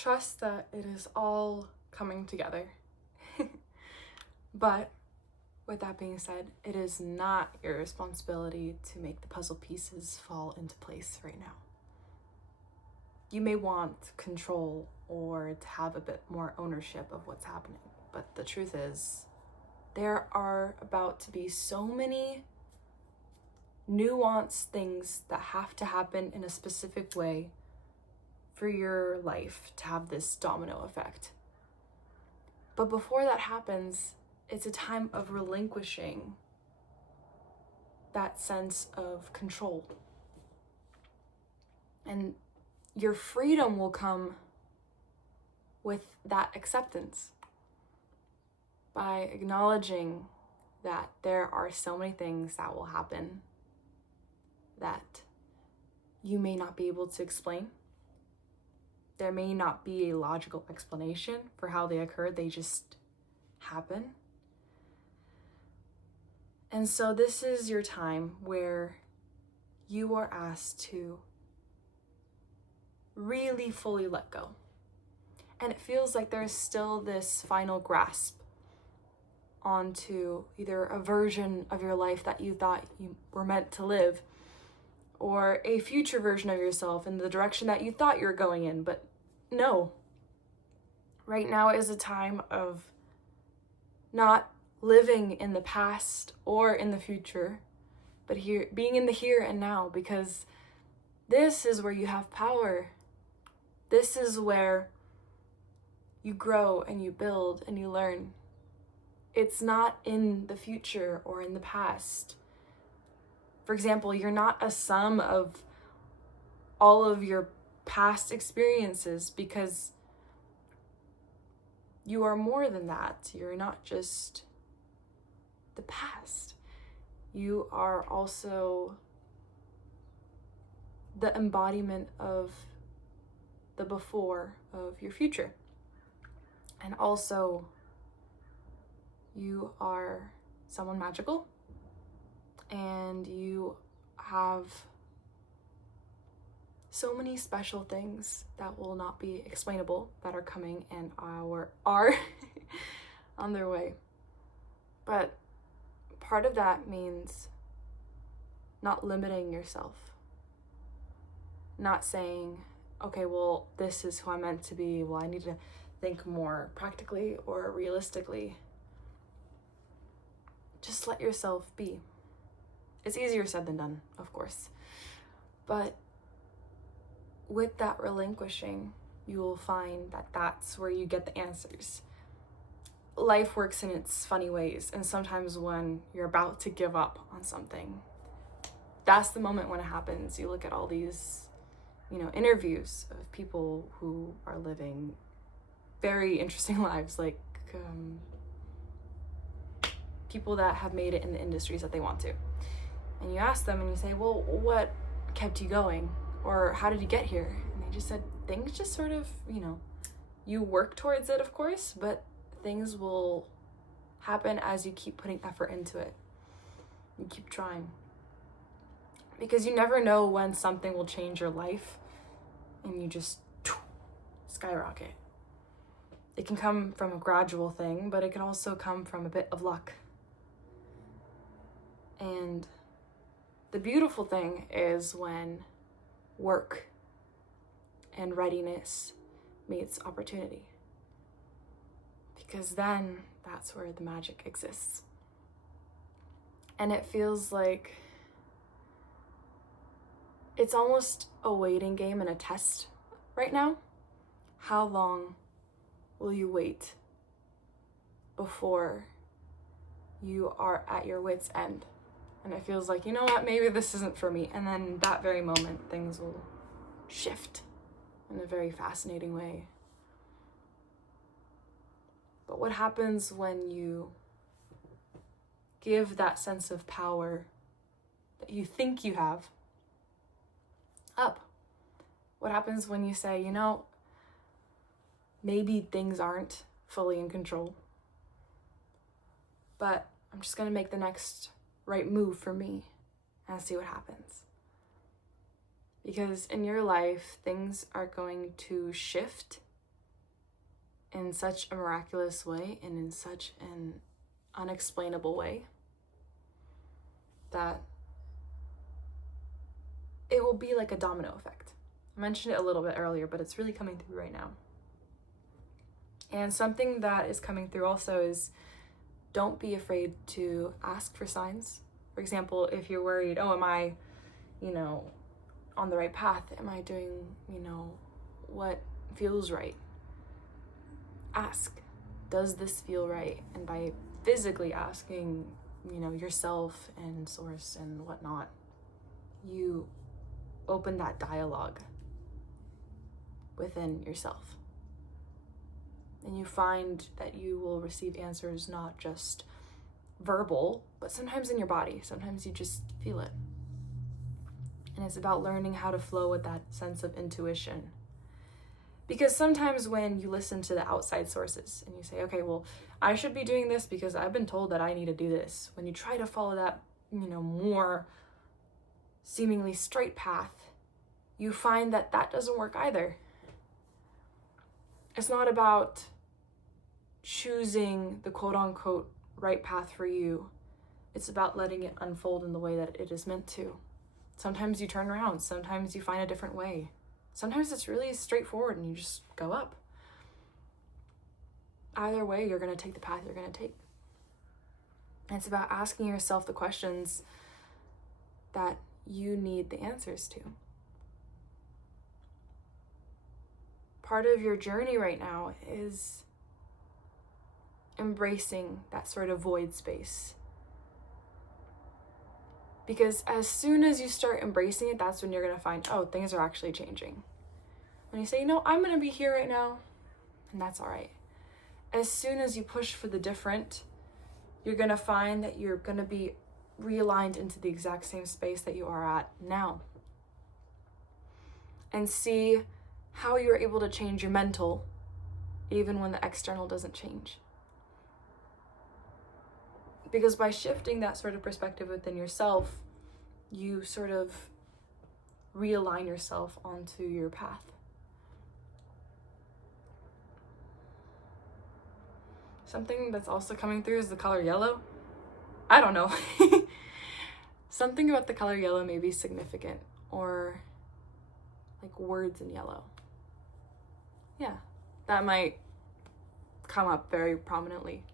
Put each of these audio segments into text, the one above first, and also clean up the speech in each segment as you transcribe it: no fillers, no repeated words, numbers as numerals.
trust that it is all coming together. But with that being said, it is not your responsibility to make the puzzle pieces fall into place right now. You may want control or to have a bit more ownership of what's happening, but the truth is, there are about to be so many nuanced things that have to happen in a specific way for your life to have this domino effect. But before that happens, it's a time of relinquishing that sense of control. And your freedom will come with that acceptance by acknowledging that there are so many things that will happen that you may not be able to explain. There may not be a logical explanation for how they occurred, they just happen. And so this is your time where you are asked to really fully let go. And it feels like there's still this final grasp onto either a version of your life that you thought you were meant to live, or a future version of yourself in the direction that you thought you were going in, but no. Right now is a time of not living in the past or in the future, but being in the here and now, because this is where you have power. This is where you grow and you build and you learn. It's not in the future or in the past. For example, you're not a sum of all of your past experiences, because you are more than that. You're not just the past. You are also the embodiment of the before of your future. And also, you are someone magical, and you have so many special things that will not be explainable that are coming and are on their way. But part of that means not limiting yourself, not saying, okay, well, this is who I'm meant to be, well, I need to think more practically or realistically. Just let yourself be. It's easier said than done, of course. But with that relinquishing, you will find that that's where you get the answers. Life works in its funny ways, and sometimes when you're about to give up on something, that's the moment when it happens. You look at all these, interviews of people who are living very interesting lives, like people that have made it in the industries that they want to. And you ask them and you say, well, what kept you going? Or how did you get here? And they just said, things just sort of, you work towards it, of course, but things will happen as you keep putting effort into it. You keep trying. Because you never know when something will change your life and you just skyrocket. It can come from a gradual thing, but it can also come from a bit of luck. And the beautiful thing is when work and readiness meets opportunity. Because then that's where the magic exists. And it feels like it's almost a waiting game and a test right now. How long will you wait before you are at your wit's end? And it feels like, you know what, maybe this isn't for me. And then that very moment, things will shift in a very fascinating way. But what happens when you give that sense of power that you think you have up? What happens when you say, maybe things aren't fully in control, but I'm just gonna make the next right move for me and see what happens? Because in your life, things are going to shift in such a miraculous way and in such an unexplainable way that it will be like a domino effect. I mentioned it a little bit earlier, but it's really coming through right now. And something that is coming through also is, don't be afraid to ask for signs. For example, if you're worried, oh, am I, on the right path? Am I doing, what feels right? Ask, does this feel right? And by physically asking, yourself and source and whatnot, you open that dialogue within yourself. And you find that you will receive answers not just verbal, but sometimes in your body. Sometimes you just feel it. And it's about learning how to flow with that sense of intuition. Because sometimes when you listen to the outside sources and you say, okay, well, I should be doing this because I've been told that I need to do this. When you try to follow that, more seemingly straight path, you find that that doesn't work either. It's not about choosing the quote unquote right path for you. It's about letting it unfold in the way that it is meant to. Sometimes you turn around, sometimes you find a different way. Sometimes it's really straightforward and you just go up. Either way, you're going to take the path you're going to take. And it's about asking yourself the questions that you need the answers to. Part of your journey right now is embracing that sort of void space. Because as soon as you start embracing it, that's when you're going to find, oh, things are actually changing. When you say, I'm going to be here right now, and that's all right. As soon as you push for the different, you're going to find that you're going to be realigned into the exact same space that you are at now. And see how you're able to change your mental even when the external doesn't change. Because by shifting that sort of perspective within yourself, you sort of realign yourself onto your path. Something that's also coming through is the color yellow. I don't know. Something about the color yellow may be significant, or like words in yellow. Yeah, that might come up very prominently.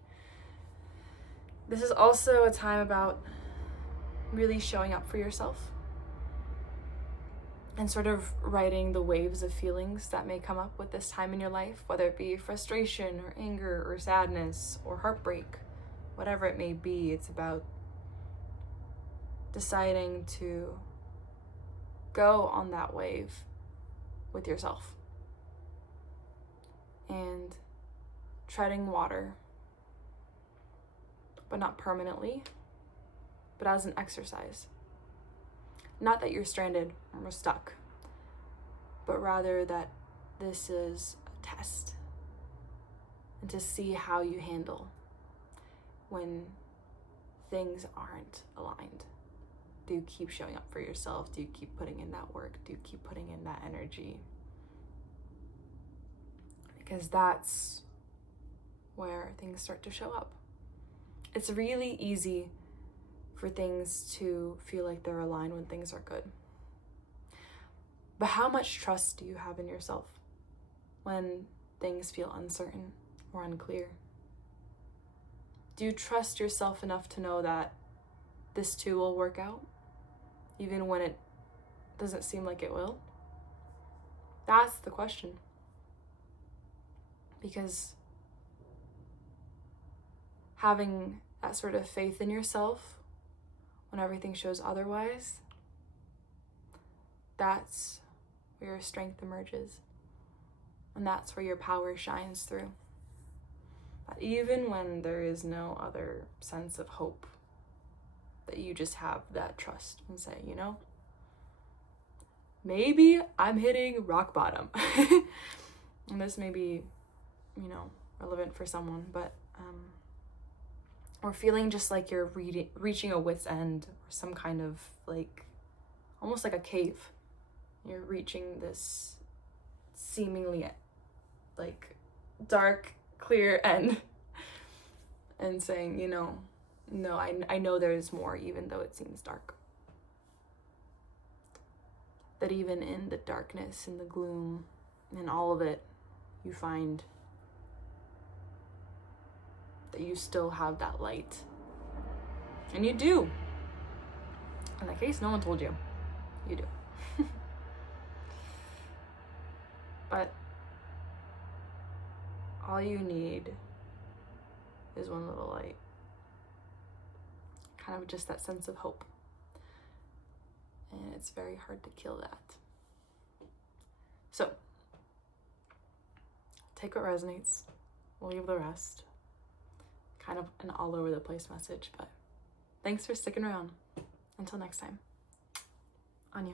This is also a time about really showing up for yourself and sort of riding the waves of feelings that may come up with this time in your life, whether it be frustration or anger or sadness or heartbreak, whatever it may be. It's about deciding to go on that wave with yourself and treading water, but not permanently, but as an exercise. Not that you're stranded or stuck, but rather that this is a test, and to see how you handle when things aren't aligned. Do you keep showing up for yourself? Do you keep putting in that work? Do you keep putting in that energy? Because that's where things start to show up. It's really easy for things to feel like they're aligned when things are good. But how much trust do you have in yourself when things feel uncertain or unclear? Do you trust yourself enough to know that this too will work out, even when it doesn't seem like it will? That's the question. Because having that sort of faith in yourself when everything shows otherwise, that's where your strength emerges. And that's where your power shines through. That even when there is no other sense of hope, that you just have that trust and say, maybe I'm hitting rock bottom. And this may be, relevant for someone, but or feeling just like you're reaching a wit's end, or some kind of almost like a cave. You're reaching this seemingly dark, clear end and saying, you know, no, I know there's more, even though it seems dark. That even in the darkness and the gloom and all of it, you find that you still have that light. And you do. In that case, no one told you. You do. But all you need is one little light. Kind of just that sense of hope. And it's very hard to kill that. So, take what resonates, leave the rest. Kind of an all over the place message, but thanks for sticking around. Until next time. Anya.